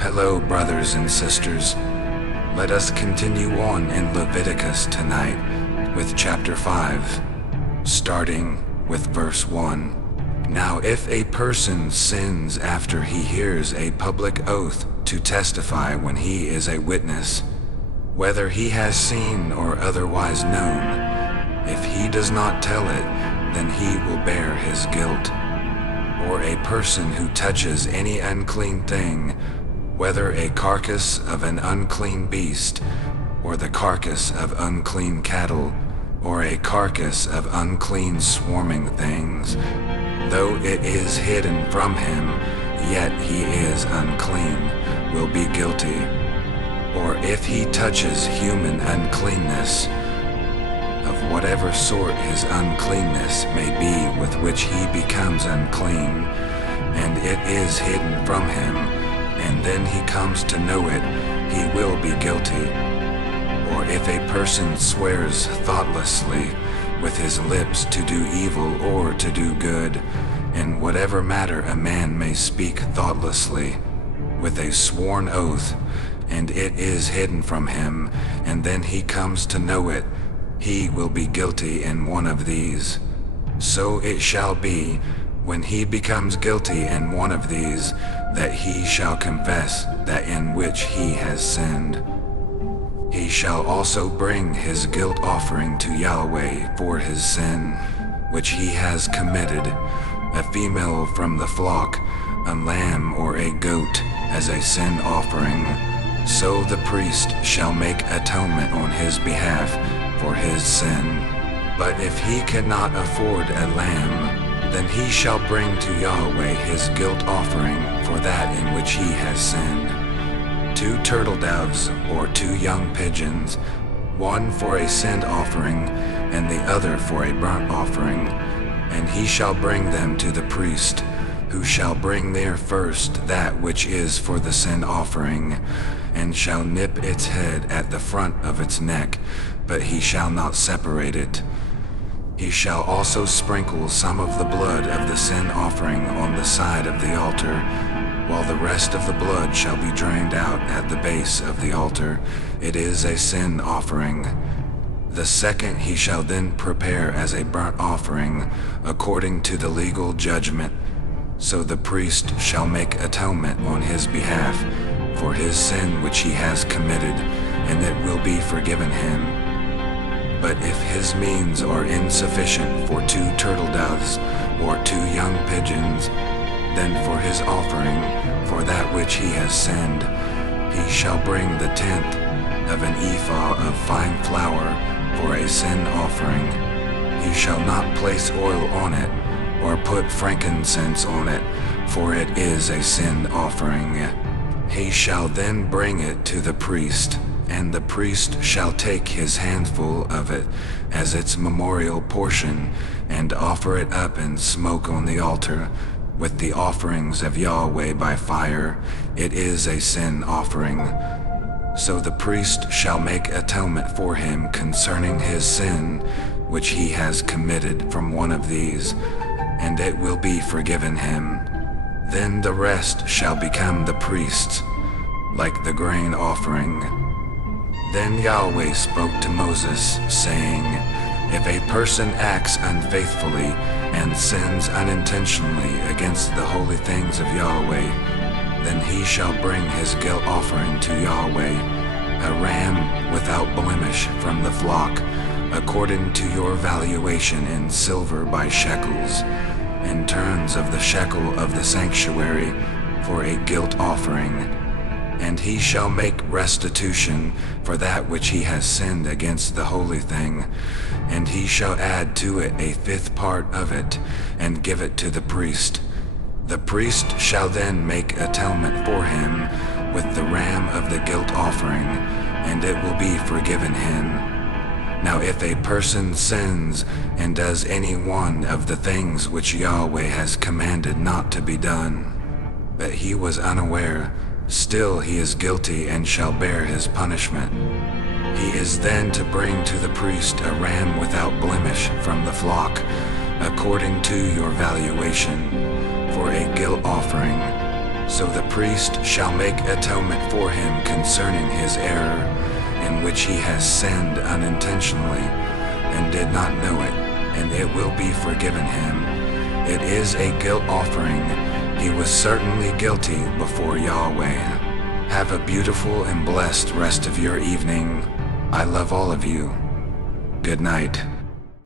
Hello, brothers and sisters. Let us continue on in Leviticus tonight with chapter 5, starting with verse 1. Now if a person sins after he hears a public oath to testify when he is a witness, whether he has seen or otherwise known, if he does not tell it, then he will bear his guilt. Or a person who touches any unclean thing, whether a carcass of an unclean beast, or the carcass of unclean cattle, or a carcass of unclean swarming things, though it is hidden from him, yet he is unclean, will be guilty. Or if he touches human uncleanness, of whatever sort his uncleanness may be with which he becomes unclean, and it is hidden from him, and then he comes to know it, he will be guilty. Or if a person swears thoughtlessly with his lips to do evil or to do good, in whatever matter a man may speak thoughtlessly, with a sworn oath, and it is hidden from him, and then he comes to know it, he will be guilty in one of these. So it shall be, when he becomes guilty in one of these, that he shall confess that in which he has sinned. He shall also bring his guilt offering to Yahweh for his sin, which he has committed, a female from the flock, a lamb or a goat, as a sin offering. So the priest shall make atonement on his behalf for his sin. But if he cannot afford a lamb, then he shall bring to Yahweh his guilt offering for that in which he has sinned. 2 turtle doves or 2 young pigeons, one for a sin offering and the other for a burnt offering, and he shall bring them to the priest, who shall bring there first that which is for the sin offering, and shall nip its head at the front of its neck, but he shall not separate it. He shall also sprinkle some of the blood of the sin offering on the side of the altar, while the rest of the blood shall be drained out at the base of the altar. It is a sin offering. The second he shall then prepare as a burnt offering, according to the legal judgment. So the priest shall make atonement on his behalf for his sin which he has committed, and it will be forgiven him. But if his means are insufficient for 2 turtle doves or 2 young pigeons, then for his offering, for that which he has sinned, he shall bring the 10th of an ephah of fine flour for a sin offering. He shall not place oil on it, or put frankincense on it, for it is a sin offering. He shall then bring it to the priest, and the priest shall take his handful of it as its memorial portion, and offer it up in smoke on the altar, with the offerings of Yahweh by fire. It is a sin offering. So the priest shall make atonement for him concerning his sin, which he has committed from one of these, and it will be forgiven him. Then the rest shall become the priest's, like the grain offering. Then Yahweh spoke to Moses, saying, If a person acts unfaithfully and sins unintentionally against the holy things of Yahweh, then he shall bring his guilt offering to Yahweh, a ram without blemish from the flock, according to your valuation in silver by shekels, in terms of the shekel of the sanctuary, for a guilt offering. And he shall make restitution for that which he has sinned against the holy thing, and he shall add to it a 5th part of it, and give it to the priest. The priest shall then make atonement for him with the ram of the guilt offering, and it will be forgiven him. Now if a person sins and does any one of the things which Yahweh has commanded not to be done, but he was unaware, still he is guilty and shall bear his punishment. He is then to bring to the priest a ram without blemish from the flock, according to your valuation, for a guilt offering, So the priest shall make atonement for him concerning his error, in which he has sinned unintentionally, and did not know it, and it will be forgiven him. It is a guilt offering. He was certainly guilty before Yahweh. Have a beautiful and blessed rest of your evening. I love all of you. Good night.